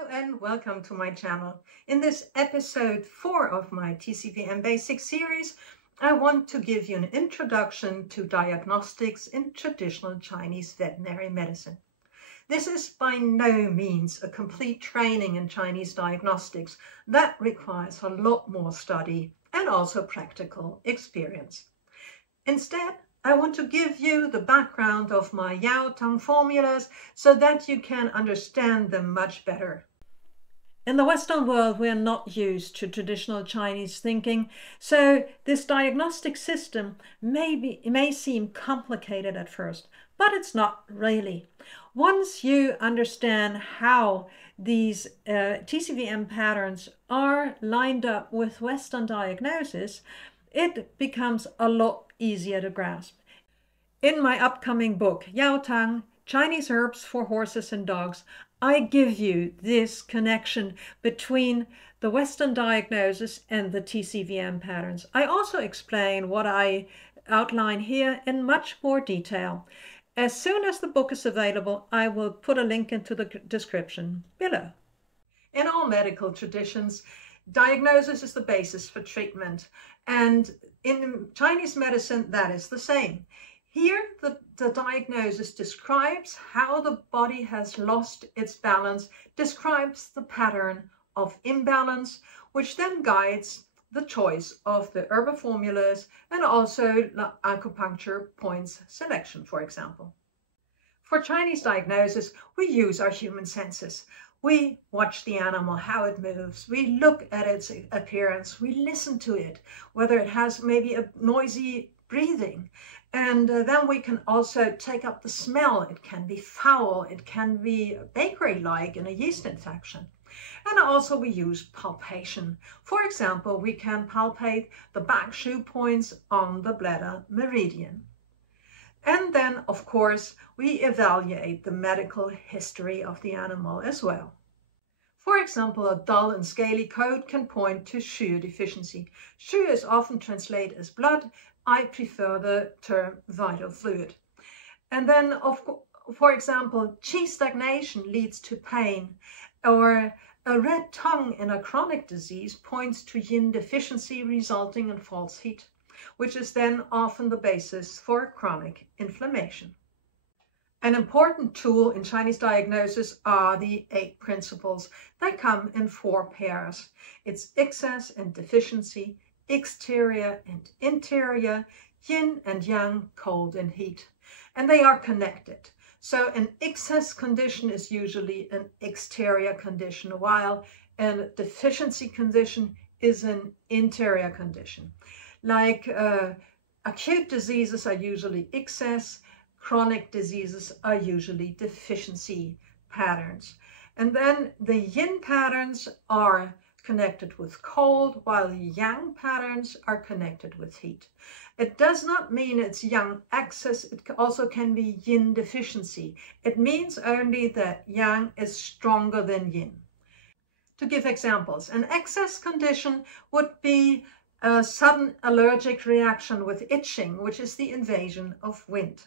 Hello and welcome to my channel. In this episode 4 of my TCVM Basics series, I want to give you an introduction to diagnostics in traditional Chinese veterinary medicine. This is by no means a complete training in Chinese diagnostics. That requires a lot more study and also practical experience. Instead, I want to give you the background of my Yao Tang formulas so that you can understand them much better. In the Western world, we are not used to traditional Chinese thinking, so this diagnostic system may seem complicated at first, but it's not really. Once you understand how these TCVM patterns are lined up with Western diagnosis, it becomes a lot easier to grasp. In my upcoming book, Yao Tang, Chinese Herbs for Horses and Dogs, I give you this connection between the Western diagnosis and the TCVM patterns. I also explain what I outline here in much more detail. As soon as the book is available, I will put a link into the description below. In all medical traditions, diagnosis is the basis for treatment, and in Chinese medicine that is the same. Here the diagnosis describes how the body has lost its balance, describes the pattern of imbalance, which then guides the choice of the herbal formulas and also acupuncture points selection, for example. For Chinese diagnosis, we use our human senses. We watch the animal, how it moves. We look at its appearance. We listen to it, whether it has maybe a noisy breathing. And then we can also take up the smell. It can be foul. It can be bakery-like in a yeast infection. And also we use palpation. For example, we can palpate the back shoe points on the bladder meridian. And then, of course, we evaluate the medical history of the animal as well. For example, a dull and scaly coat can point to Shu deficiency. Shu is often translated as blood. I prefer the term vital fluid. And then, for example, qi stagnation leads to pain, or a red tongue in a chronic disease points to yin deficiency resulting in false heat, which is then often the basis for chronic inflammation. An important tool in Chinese diagnosis are the 8 principles. They come in 4 pairs. It's excess and deficiency, exterior and interior, yin and yang, cold and heat. And they are connected. So an excess condition is usually an exterior condition, while a deficiency condition is an interior condition. Like acute diseases are usually excess, chronic diseases are usually deficiency patterns. And then the yin patterns are connected with cold, while the yang patterns are connected with heat. It does not mean it's yang excess, it also can be yin deficiency. It means only that yang is stronger than yin. To give examples, an excess condition would be a sudden allergic reaction with itching, which is the invasion of wind.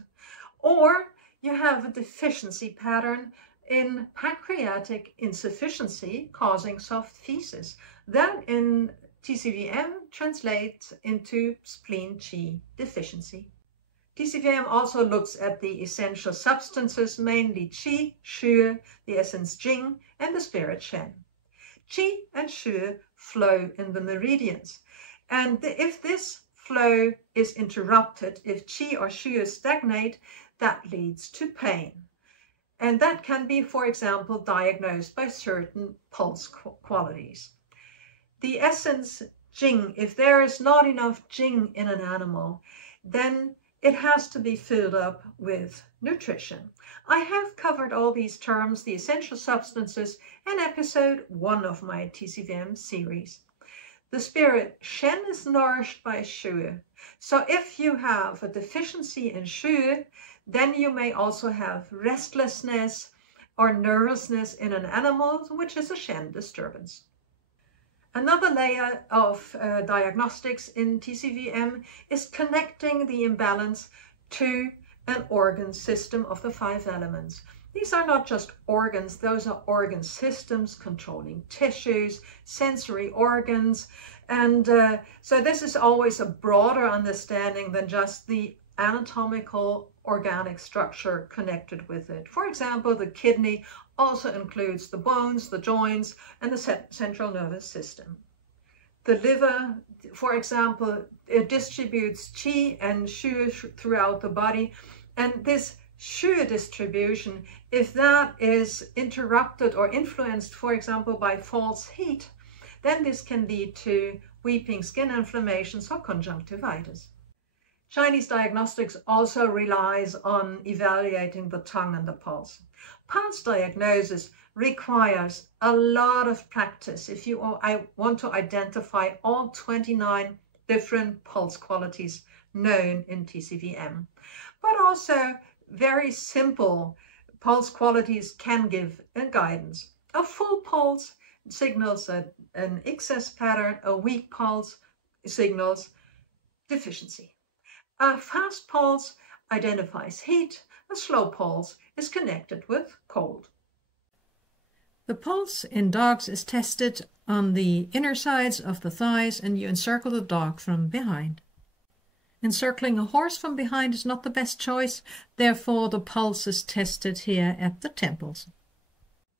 Or you have a deficiency pattern in pancreatic insufficiency causing soft feces. That in TCVM translates into spleen qi deficiency. TCVM also looks at the essential substances, mainly qi, shu, the essence jing, and the spirit shen. Qi and shu flow in the meridians. And if this flow is interrupted, if qi or shu stagnate, that leads to pain. And that can be, for example, diagnosed by certain pulse qualities. The essence jing, if there is not enough jing in an animal, then it has to be filled up with nutrition. I have covered all these terms, the essential substances, in episode 1 of my TCVM series. The spirit shen is nourished by shu. So if you have a deficiency in shu, then you may also have restlessness or nervousness in an animal, which is a shen disturbance. Another layer of diagnostics in TCVM is connecting the imbalance to an organ system of the 5 elements. These are not just organs, those are organ systems controlling tissues, sensory organs, and so this is always a broader understanding than just the anatomical organic structure connected with it. For example, the kidney also includes the bones, the joints, and the central nervous system. The liver, for example, it distributes qi and shu throughout the body, and this shu distribution, if that is interrupted or influenced, for example, by false heat, then this can lead to weeping skin inflammations or conjunctivitis. Chinese diagnostics also relies on evaluating the tongue and the pulse. Pulse diagnosis requires a lot of practice if you want to identify all 29 different pulse qualities known in TCVM. But also very simple pulse qualities can give a guidance. A full pulse signals an excess pattern, a weak pulse signals deficiency. A fast pulse identifies heat, a slow pulse is connected with cold. The pulse in dogs is tested on the inner sides of the thighs, and you encircle the dog from behind. Encircling a horse from behind is not the best choice, therefore the pulse is tested here at the temples.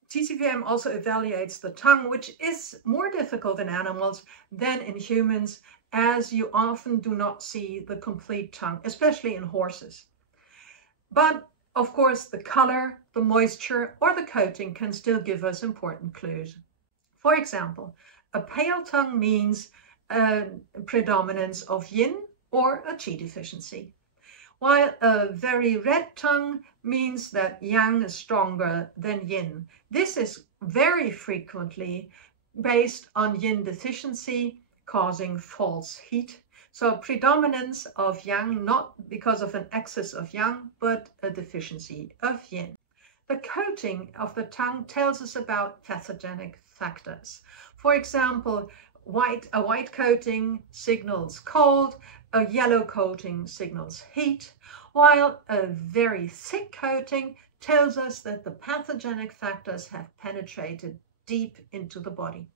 TCVM also evaluates the tongue, which is more difficult in animals than in humans, as you often do not see the complete tongue, especially in horses. But of course, the color, the moisture, or the coating can still give us important clues. For example, a pale tongue means a predominance of yin or a qi deficiency, while a very red tongue means that yang is stronger than yin. This is very frequently based on yin deficiency causing false heat. So predominance of yang, not because of an excess of yang, but a deficiency of yin. The coating of the tongue tells us about pathogenic factors. For example, a white coating signals cold, a yellow coating signals heat, while a very thick coating tells us that the pathogenic factors have penetrated deep into the body.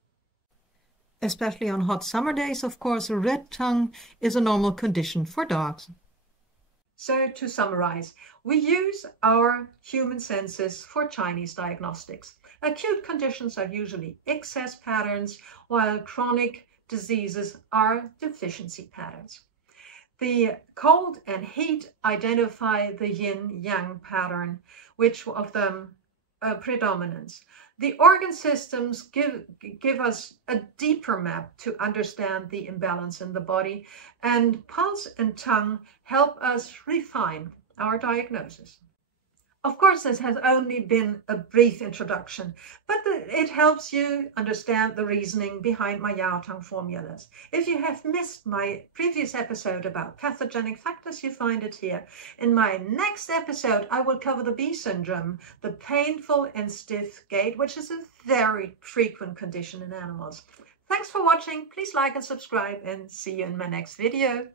Especially on hot summer days, of course, a red tongue is a normal condition for dogs. So to summarize, we use our human senses for Chinese diagnostics. Acute conditions are usually excess patterns, while chronic diseases are deficiency patterns. The cold and heat identify the yin-yang pattern, which of them predominance. The organ systems give us a deeper map to understand the imbalance in the body, and pulse and tongue help us refine our diagnosis. Of course, this has only been a brief introduction, but it helps you understand the reasoning behind my Yao Tang formulas. If you have missed my previous episode about pathogenic factors, you find it here. In my next episode, I will cover the B syndrome, the painful and stiff gait, which is a very frequent condition in animals. Thanks for watching. Please like and subscribe, and see you in my next video.